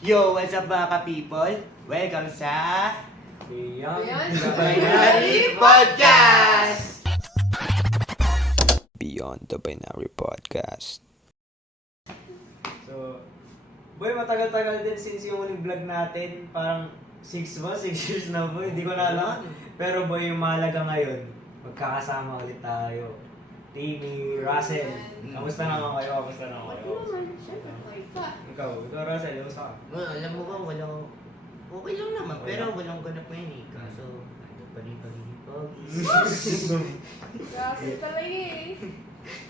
Yo, what's up mga ka-people? Welcome sa Beyond the Binary Podcast! Beyond the Binary Podcast. So, boy, matagal-tagal din since yung huling vlog natin. Parang 6 years na boy, hindi ko na alam. Pero boy, yung mahalaga ngayon, magkakasama ulit tayo. Timmy, Russell, kamusta naman kayo? Kamusta naman kayo? Ikaw, Russell, kamusta ka? Well, alam mo ba, walang... Okay lang naman, pero walang ganap ngayon eh. Kaso, ano pa rin pag-ibig. Grabe talaga eh.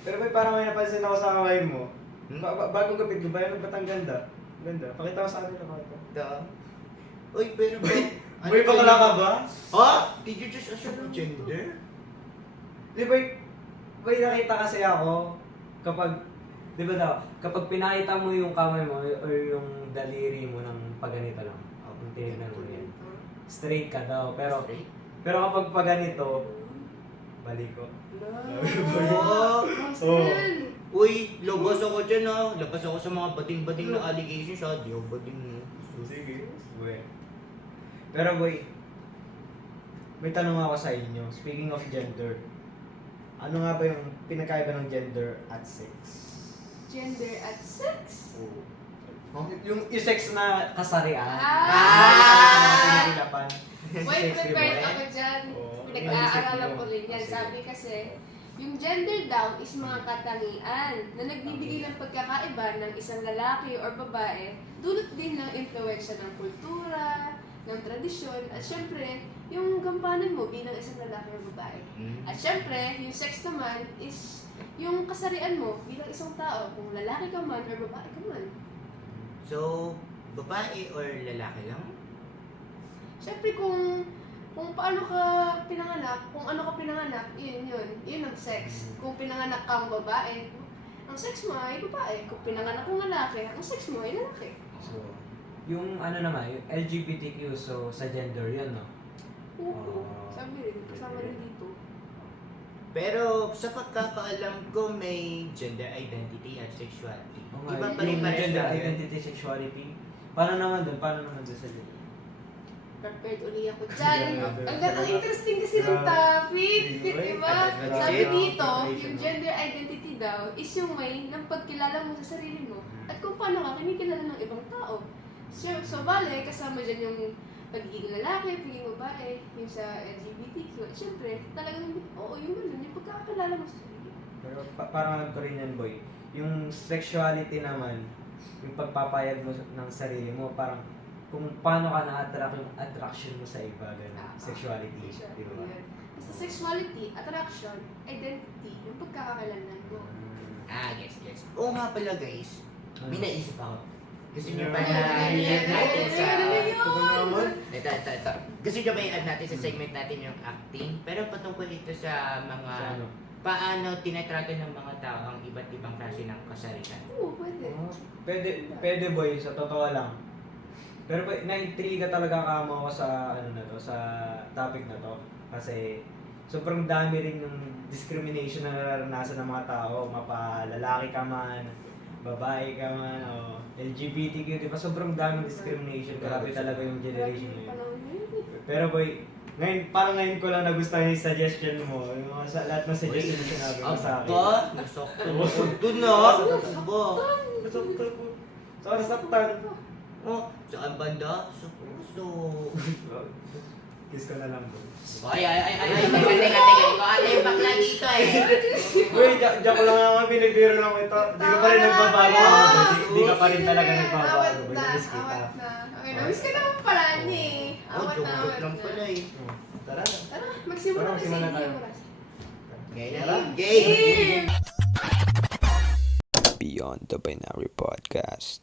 Pero boy, parang may napansin ako sa kamay mo. Bagong gapit ko ba yan? Ba't ang ganda? Ganda. Pakita ko sa akin ako ito. Uy, pero ba... Boy, bakla ka ba? Ha? Did you just assume gender? Di ba, boy, nakita kasi ako kapag, di ba daw, kapag pinakita mo yung kamay mo or yung daliri mo ng pagganito lang, kung tinignan mo yan, straight ka daw. Pero kapag paganito, baliko. Oh! Oh. Uy, labas ako dyan ha. Labas ako sa mga bating-bating na allegations ha. Di ako bating mo. Sige. Boy. Pero boy, may tanong ako sa inyo. Speaking of gender, ano nga ba yung pinakaiba ng gender at sex? Gender at sex? Yung sex na kasarian. Ah! Wait, Sex, prepared diba? ako dyan. Oo. Pinag-aaralan ko rin yan. Sige. Sabi kasi, yung gender daw is mga katangian na nagbibigay ng pagkakaiba ng isang lalaki or babae, dulot din ng impluwensya ng kultura, ng tradisyon, at syempre, yung gampanan mo bilang isang lalaki o babae. At syempre, yung sex naman is yung kasarian mo bilang isang tao, kung lalaki ka man or babae ka man. So, babae or lalaki lang? Syempre kung paano ka pinanganak, kung ano ka pinanganak, yun ang sex. Kung pinanganak kang babae, ang sex mo ay babae. Kung pinanganak kang lalaki, ang sex mo ay lalaki. So, yung ano naman, yung LGBTQ, so sa gender yun, no? Oo, Oh. sabi rin, kasama rin dito. Pero sa pagkakaalam ko, may gender identity at sexuality. Oo nga, Iba pa yung rin pares gender lang yun. identity, sexuality. Paano naman dun sa gender? Prepared uli ako dyan. Grabe. Ang interesting kasi ng topic, di ba? Grabe. Sabi dito, Preparation, yung no? gender identity daw is yung way ng pagkilala mo sa sarili mo at kung paano ka kinikilala ng ibang tao. So bale, kasama dyan yung pagiging lalaki, pagiging babae, yung sa LGBTQ. At syempre, talagang, oo, yung ganun, yung pagkakakilala mo sa sarili. Pero parang alam ko rin yan, boy. Yung sexuality naman, yung pagpapayag mo ng sarili mo, parang kung paano ka na-attract yung attraction mo sa iba, gano'n. Sexuality, di ba? Yun. Basta sexuality, attraction, identity, yung pagkakakalanan mo. Yes. Oo nga pala guys, may naisip ako. Gusto niyo ba Ano? na i-add natin sa... Ayun! Ito. Gusto niyo ba i-add natin sa segment natin yung acting? Pero patungkol ito sa mga... Sa ano? Paano tinatrato ng mga tao ang iba't ibang klase ng kasarian? Oo, pwede. Pwede boy, sa totoo lang. Pero boy, na-intriga talaga kamo ako sa ano na to, sa topic na to. Kasi sobrang dami rin ng discrimination na nararanasan ng mga tao, mapalalaki ka man, babae ka man, o LGBTQ, di ba? Sobrang daming discrimination. Grabe talaga yung generation ngayon. Pero boy, parang ngayon ko lang nagustuhan yung suggestion mo. Yung mga lahat ng suggestion na sinabi mo sa akin. Aba, nasaktan ako dun na. Aba. Nasaktan ko. So, nasaktan. Oh, saan banda? Sa puso. Kiss ko na lang bro. Ay, teka. Ikaw ate yung bakla dito eh. Uy, diyan ko lang naman pinagbiro lang ito. Hindi ka pa rin nagbabago. Hindi ka pa rin talaga nagbabago. Awat Boy, na, na-miss kita. awat na. Okay, na-miss ka naman pala ni. Oh, Awat na, joke awat lang na. pala eh. Tara. Tara, magsimula Tara, na sa magsimula inyo. tayo. Game. Game. Game! Beyond the Binary Podcast.